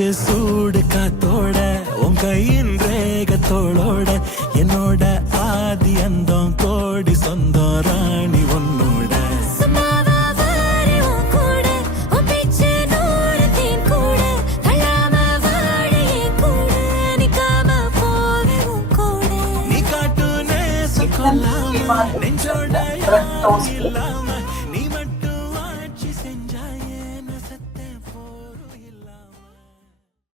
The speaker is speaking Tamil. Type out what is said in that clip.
மூச்சு சூடு காத்தோட உன் கையின் ரேகத்தோளோட என்னோட ஆதி அந்தம் கோடி சொந்தம் ராணி உன்னோட நீ காட்டு நேசம் கொல்லாம நெஞ்சோட இல்லாம